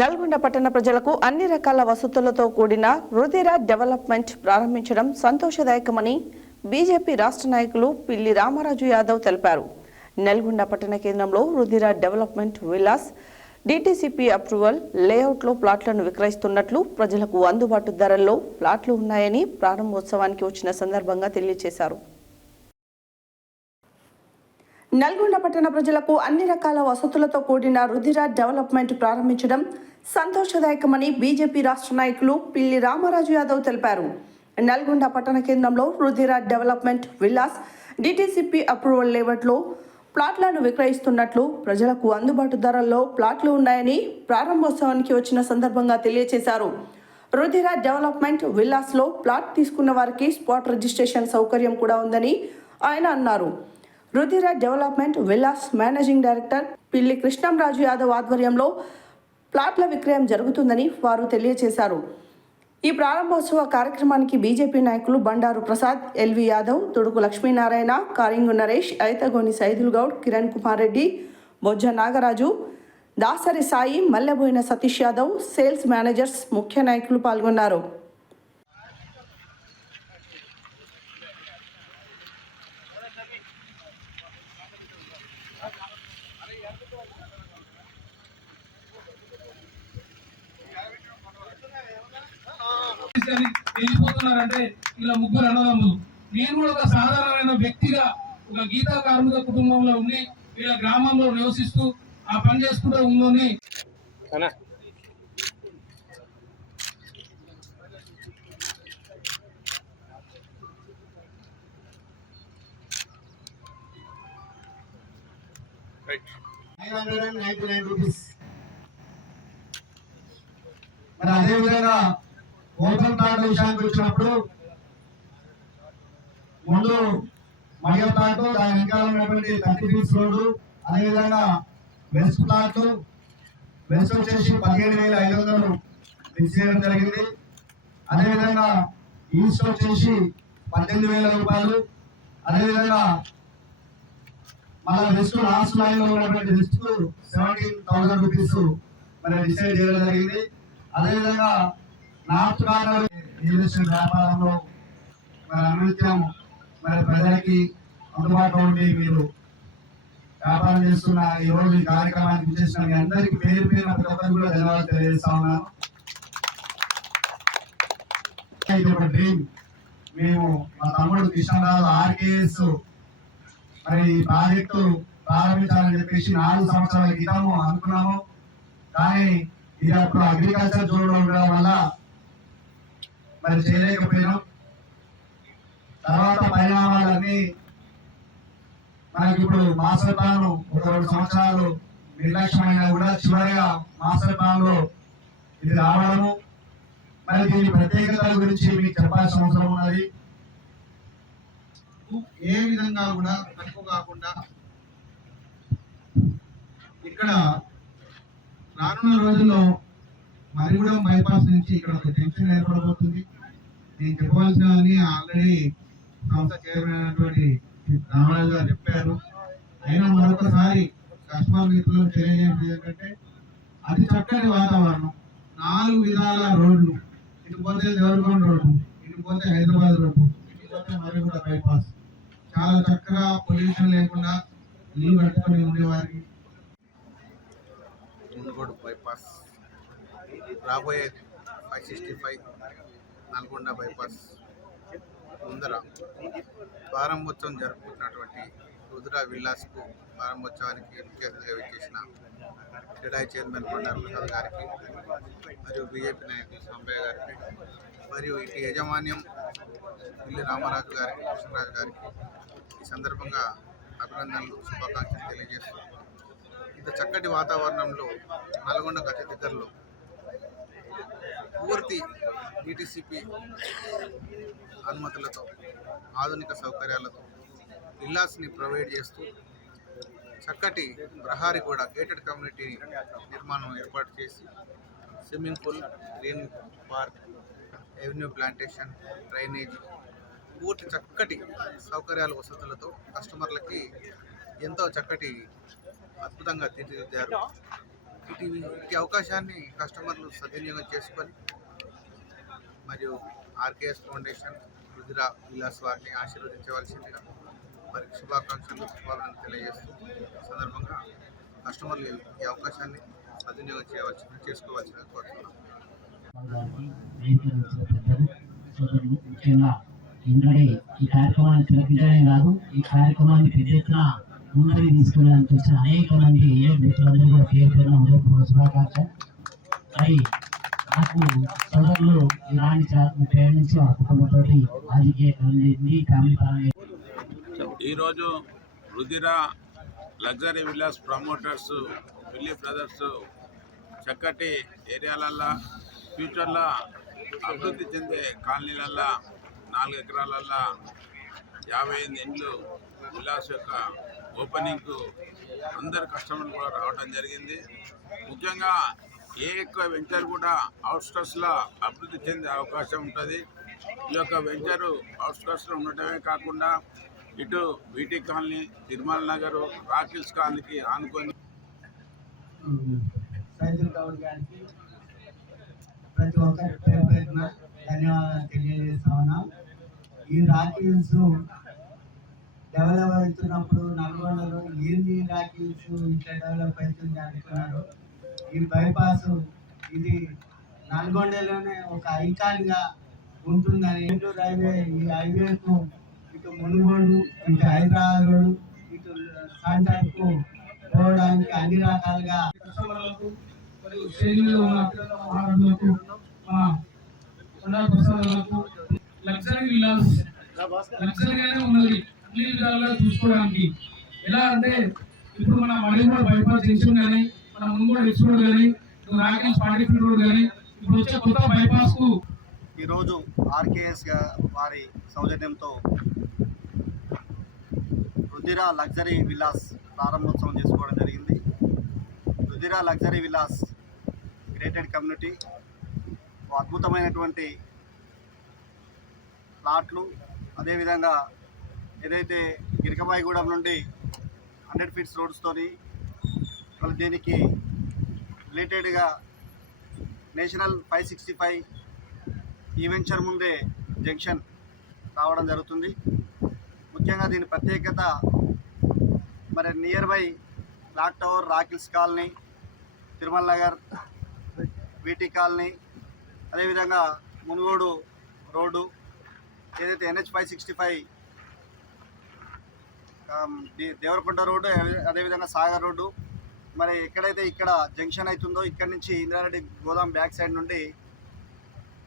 నల్గొండ పట్టణ ప్రజలకు అన్ని రకాల వసతులతో కూడిన రుధిర డెవలప్మెంట్ ప్రారంభించడం సంతోషదాయకమని బీజేపీ రాష్ట్ర నాయకులు పిల్లి రామరాజు యాదవ్ తెలిపారు. నల్గొండ పట్టణ కేంద్రంలో రుధిర డెవలప్మెంట్ విలాస్ డీటీసీపీ అప్రూవల్ లేఅవుట్లో ప్లాట్లను విక్రయిస్తున్నట్లు, ప్రజలకు అందుబాటు ధరల్లో ప్లాట్లు ఉన్నాయని ప్రారంభోత్సవానికి వచ్చిన సందర్భంగా తెలియజేశారు. నల్గొండ పట్టణ ప్రజలకు అన్ని రకాల వసతులతో కూడిన రుధిర డెవలప్మెంట్ ప్రారంభించడం సంతోషదాయకమని బీజేపీ రాష్ట్ర నాయకులు పిల్లి రామరాజు యాదవ్ తెలిపారు. నల్గొండ పట్టణ కేంద్రంలో రుధిర డెవలప్మెంట్ విలాస్ డీటీసీపీ అప్రూవల్ లేఅవుట్లో ప్లాట్లను విక్రయిస్తున్నట్లు, ప్రజలకు అందుబాటు ధరల్లో ప్లాట్లు ఉన్నాయని ప్రారంభోత్సవానికి వచ్చిన సందర్భంగా తెలియజేశారు. రుధిర డెవలప్మెంట్ విలాస్లో ప్లాట్ తీసుకున్న వారికి స్పాట్ రిజిస్ట్రేషన్ సౌకర్యం కూడా ఉందని ఆయన అన్నారు. రుధిర డెవలప్మెంట్ విలాస్ మేనేజింగ్ డైరెక్టర్ పిల్లి కృష్ణంరాజు యాదవ్ ఆధ్వర్యంలో ప్లాట్ల విక్రయం జరుగుతుందని వారు తెలియజేశారు. ఈ ప్రారంభోత్సవ కార్యక్రమానికి బీజేపీ నాయకులు బండారు ప్రసాద్, ఎల్వి యాదవ్, తుడుకు లక్ష్మీనారాయణ, కారింగు నరేష్, ఐతగోని సైదుల్ గౌడ్, కిరణ్ కుమార్ రెడ్డి, బొజ్జ నాగరాజు, దాసరి సాయి, మల్లెబోయిన సతీష్ యాదవ్, సేల్స్ మేనేజర్స్, ముఖ్య నాయకులు పాల్గొన్నారు. వెళ్ళిపోతున్నారంటే ఇలా ముగ్గురు అన్నదమ్ములు. నేను కూడా ఒక సాధారణమైన వ్యక్తిగా ఒక గీతా కార్మిక కుటుంబంలో ఉండి వీళ్ళ గ్రామంలో నివసిస్తూ ఆ పని చేసుకుంటూ ఉందని మరి అదేవిధంగా ఓపెన్ ప్లాట్ విషయానికి వచ్చినప్పుడు ముందు మడియ ప్లాట్, దాని వెనకాల ఉన్నటువంటి 30 ఫీట్స్ రోడ్డు, అదేవిధంగా వెస్ట్ ప్లాట్ వెస్ట్ వచ్చేసి 17,500 ఫిక్స్ చేయడం జరిగింది. అదేవిధంగా ఈస్ట్ వచ్చేసి 18,000 రూపాయలు. అదేవిధంగా మళ్ళీ వెస్ట్ లాస్ట్ లైన్ లో ఉన్నటువంటి వెస్ట్ 17,000 రూపీస్ మరి డిసైడ్ చేయడం జరిగింది. అదేవిధంగా నార్త్ కార్నర్ రియల్ ఎస్టేట్ వ్యాపారంలో మరి అనునిత్యం మరి ప్రజలకి అందుబాటులో ఉండి మీరు వ్యాపారం చేస్తున్న ఈ రోజు ఈ కార్యక్రమానికి విచ్చేసిన మీ అందరికీ పేరు పేరు ప్రతి ఒక్కరికి కూడా ధన్యవాదాలు తెలియజేస్తా ఉన్నాను. ఇది ఒక డ్రీమ్. మేము మా తమ్ముడు కృష్ణరాజు ఆర్కేఎస్ మరి ఈ ప్రాజెక్టు ప్రారంభించాలని చెప్పేసి 4 సంవత్సరాల క్రితము అనుకున్నాము. కానీ ఇది అప్పుడు అగ్రికల్చర్ జోన్లో ఉండడం వల్ల మరి చేయలేకపోయినాం. తర్వాత పరిణామాలన్నీ మనకి ఇప్పుడు మాస్టర్ ప్లాన్ ఒక 2 సంవత్సరాలు నిర్లక్ష్యమైనా కూడా చివరిగా మాస్టర్ ప్లాన్ లో ఇది రావడము, మరి దీని ప్రత్యేకతల గురించి మీకు చెప్పాల్సిన అవసరం ఉన్నది. ఏ విధంగా కూడా తక్కువ కాకుండా ఇక్కడ రానున్న రోజుల్లో మరిగూడెం బైపాస్ నుంచి ఇక్కడ ఒక జంక్షన్ ఏర్పడబోతుంది. నేను చెప్పవలసినవన్నీ ఆల్రెడీ సంస్థ చైర్మన్ అయినటువంటి రామరాజు గారు చెప్పారు. అయినా మరొకసారి కస్టమర్ మిత్రులకు తెలియజేసేది ఏంటంటే అతి చక్కటి వాతావరణం, 4 విధాల రోడ్లు, ఇటు పోతే దేవరకొండ రోడ్డు, ఇటు పోతే హైదరాబాద్ రోడ్డు, ఇటు పోతే మరిగూడెం బైపాస్, చాలా చక్కగా పొల్యూషన్ లేకుండా ఇల్లు కట్టుకొని ఉండేవారికి ముందుగోడు బైపాస్ రాబోయే 565 నల్గొండ బైపాస్ ముందర ప్రారంభోత్సవం జరుపుకుంటున్నటువంటి రుధిర విలాస్కు ప్రారంభోత్సవానికి ముఖ్య అతిథిగా విచ్చేసిన క్రీడా చైర్మన్ బండారు ప్రసాద్ గారికి మరియు బీజేపీ నాయకులు సాంబయ్య గారికి మరియు ఇటు యాజమాన్యం పిల్లి రామరాజు గారికి, కృష్ణరాజు గారికి ఈ సందర్భంగా అభినందనలు, శుభాకాంక్షలు తెలియజేస్తూ ఇంత చక్కటి వాతావరణంలో నల్గొండకు అతి దగ్గరలో పూర్తి డీటీసీపీ అనుమతులతో ఆధునిక సౌకర్యాలతో విల్లాస్ని ప్రొవైడ్ చేస్తూ చక్కటి ప్రహారీ కూడా గేటెడ్ కమ్యూనిటీ నిర్మాణం ఏర్పాటు చేసి swimming pool, green park, avenue plantation, drainage, పూర్తి చక్కటి సౌకర్యాల వసతులతో కస్టమర్లకి ఎంతో చక్కటి అద్భుతంగా తీర్చిదిద్దారు. ఇట్టి అవకాశాన్ని కస్టమర్లు సద్వినియోగం చేసుకొని మరియు ఆర్కేఎస్ ఫౌండేషన్ రుద్ర విలాస్ వారిని ఆశీర్వదించవలసిందిగా మరి శుభాకాంక్షలు శుభాలను తెలియజేస్తూ సందర్భంగా కస్టమర్లు ఈ అవకాశాన్ని సద్వినియోగం చేసుకోవాల్సిందిగా కోరుతున్నాను. సోదరులు ముఖ్యంగా ఇంద్రడే ఈ కార్యక్రమాన్ని తిలకించడమే కాదు, ఈ కార్యక్రమాన్ని పెద్ద ఎత్తున ముందరికి తీసుకెళ్ళడానికి వచ్చిన అనేక మంది మిత్రులందరూ కూడా పేరు పేరున హృదయపూర్వక శుభాకాంక్షలు. మరి నాకు సోదరులు ఇలాంటి 30 ఏళ్ళ నుంచి ఆ కుటుంబంతో రాజకీయ ఫ్యామిలీ పరంగా ఈరోజు రుధిర లగ్జరీ విల్లాస్ ప్రమోటర్స్ పిల్లి బ్రదర్స్ చక్కటి ఏరియాలల్లో ఫ్యూచర్లో అభివృద్ధి చెందే కాలనీలల్లో 4 ఎకరాలల్లో 58 ఇండ్లు విల్లాస్ యొక్క ఓపెనింగ్కు అందరు కస్టమర్లు కూడా రావడం జరిగింది. ముఖ్యంగా ఏ ఎక్కువ వెంచర్ కూడా అవుట్స్కట్స్లో అభివృద్ధి చెందే అవకాశం ఉంటుంది. ఈ యొక్క వెంచరు అవుట్స్కట్స్లో ఉండటమే కాకుండా ఇటు బీటీ కాలనీ, తిరుమల నగర్, రాకిల్స్ కాలనీకి ఆనుకొని సైదుల్ గౌడ్ గారికి ప్రతి ఒక్కరి పేరు పేరున ధన్యవాదాలు తెలియజేస్తా ఉన్నాం. ఈ రాకిల్స్ డెవలప్ అవుతున్నప్పుడు నల్గొండలో ఏంది రాకిల్స్ ఇట్లా డెవలప్ అవుతుంది అనుకున్నారు. ఈ బైపాస్ ఇది నల్గొండలోనే ఒక ఐకాన్గా ఉంటుందని రైల్వే ఈ హైవేకు ఇటు మునుగోడు, ఇటు హైదరాబాద్ రోడ్, ఇటు సెంటర్కు పోవడానికి అన్ని రకాలుగా కస్టమర్లకు మరియు శ్రేణిలో ఉన్న మహారాజులకు మన కొండా ప్రసాదాలకు లగ్జరీ విలాస్ లగ్జరీగానే ఉన్నది. అన్ని విధాలుగా చూసుకోవడానికి ఎలా అంటే ఇప్పుడు మన మడిమూడ బైపాస్ జంక్షన్ కానీ, మన మునుగోడు ఎక్స్ రోడ్ కానీ, రాకిల్స్ 40 ఫీట్ రోడ్ కానీ, ఇప్పుడు వచ్చే కొత్త బైపాస్ కు ఈరోజు ఆర్కేఎస్ వారి సౌజన్యంతో రుధిర లగ్జరీ విలాస్ ప్రారంభోత్సవం చేసుకోవడం జరిగింది. రుధిర లగ్జరీ విలాస్ గ్రేటెడ్ కమ్యూనిటీ అద్భుతమైనటువంటి ప్లాట్లు, అదేవిధంగా ఏదైతే గిరికబాయిగూడెం నుండి 100 ఫీట్స్ రోడ్స్తోని వాళ్ళు దీనికి రిలేటెడ్గా నేషనల్ 565 ఈ వెంచర్ ముందే జంక్షన్ రావడం జరుగుతుంది. ముఖ్యంగా దీని ప్రత్యేకత మరి నియర్ బై క్లాక్ టవర్, రాకిల్స్ colony, Tirumala Nagar, VT colony, అదేవిధంగా మునుగోడు రోడ్డు, ఏదైతే NH 565 దేవరకొండ రోడ్డు, అదేవిధంగా సాగర్ రోడ్డు, మరి ఎక్కడైతే ఇక్కడ జంక్షన్ అవుతుందో ఇక్కడ నుంచి ఇంద్రారెడ్డి గోదాం బ్యాక్ సైడ్ నుండి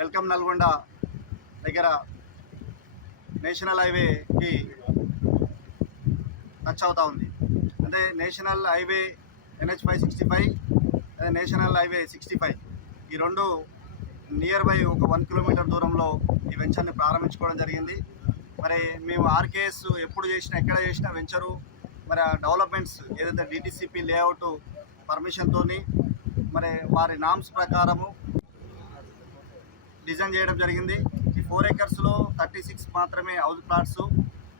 వెల్కమ్ నల్గొండ దగ్గర నేషనల్ హైవేకి టచ్ అవుతూ ఉంది. అంటే నేషనల్ హైవే NH 565, అదే నేషనల్ హైవే 65 ఈ రెండు నియర్ బై ఒక 1 కిలోమీటర్ దూరంలో ఈ వెంచర్ని ప్రారంభించుకోవడం జరిగింది. మరి మేము ఆర్కేఎస్ ఎప్పుడు చేసినా ఎక్కడ చేసినా వెంచరు మరి ఆ డెవలప్మెంట్స్ ఏదైతే DTCP లేఅవుట్ పర్మిషన్తో మరి వారి నామ్స్ ప్రకారము డిజైన్ చేయడం జరిగింది. ఈ 4 ఏకర్స్లో 36 మాత్రమే హౌస్ ప్లాట్స్,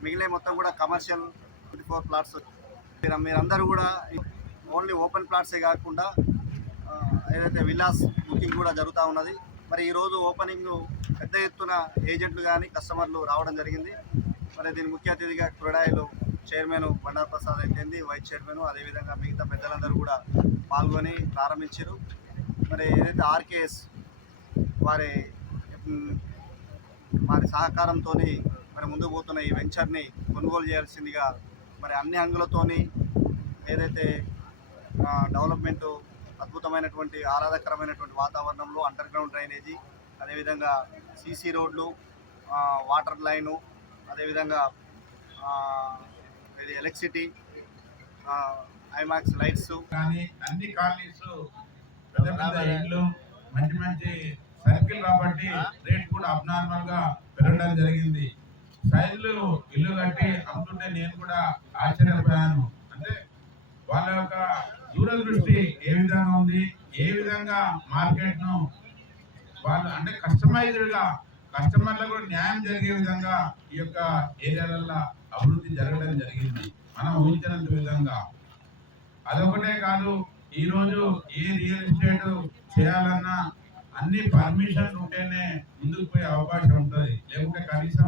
మిగిలిన మొత్తం కూడా కమర్షియల్ 24 ప్లాట్స్. మీరందరూ కూడా ఓన్లీ ఓపెన్ ప్లాట్సే కాకుండా ఏదైతే విల్లాస్ బుకింగ్ కూడా జరుగుతూ ఉన్నది. మరి ఈరోజు ఓపెనింగ్ పెద్ద ఎత్తున ఏజెంట్లు కానీ కస్టమర్లు రావడం జరిగింది. మరి దీని ముఖ్య అతిథిగా క్రీడాయిలు చైర్మన్ బండారు ప్రసాద్ అయితేంది, వైస్ చైర్మన్, అదేవిధంగా మిగతా పెద్దలందరూ కూడా పాల్గొని ప్రారంభించారు. మరి ఏదైతే ఆర్కేఎస్ వారి సహకారంతో మరి ముందుకు పోతున్న ఈ వెంచర్ని కొనుగోలు చేయాల్సిందిగా మరి అన్ని అంగులతోని ఏదైతే డెవలప్మెంటు అద్భుతమైనటువంటి ఆహ్లాదకరమైనటువంటి వాతావరణంలో అండర్ గ్రౌండ్ డ్రైనేజీ, అదేవిధంగా సీసీ రోడ్లు, వాటర్ లైను, అదేవిధంగా ఎలక్ట్రిసిటీ, ఐమాక్స్ లైట్స్, కానీ అన్ని కాలనీస్ పెద్ద పెద్ద ఇళ్ళు మంచి మంచి సర్కిల్ కాబట్టి రేట్ కూడా అబ్నార్మల్ గా పెరగడం జరిగింది. సైజులు ఇల్లు కట్టి అమ్ముతుంటే నేను కూడా ఆశ్చర్యపోయాను. అంటే వాళ్ళ యొక్క దూరదృష్టి ఏ విధంగా ఉంది, ఏ విధంగా మార్కెట్ ను వాళ్ళు అంటే కస్టమైజ్డ్ గా కస్టమర్లకు కూడా న్యాయం జరిగే విధంగా ఈ యొక్క ఏరియాలలో అభివృద్ధి జరగడం జరిగింది మనం ఊహించినంత విధంగా. అదొకటే కాదు, ఈ రోజు ఏ రియల్ ఎస్టేట్ చేయాలన్నా అన్ని పర్మిషన్ ఉంటేనే ముందుకు పోయే అవకాశం ఉంటుంది, లేకుంటే కనీసం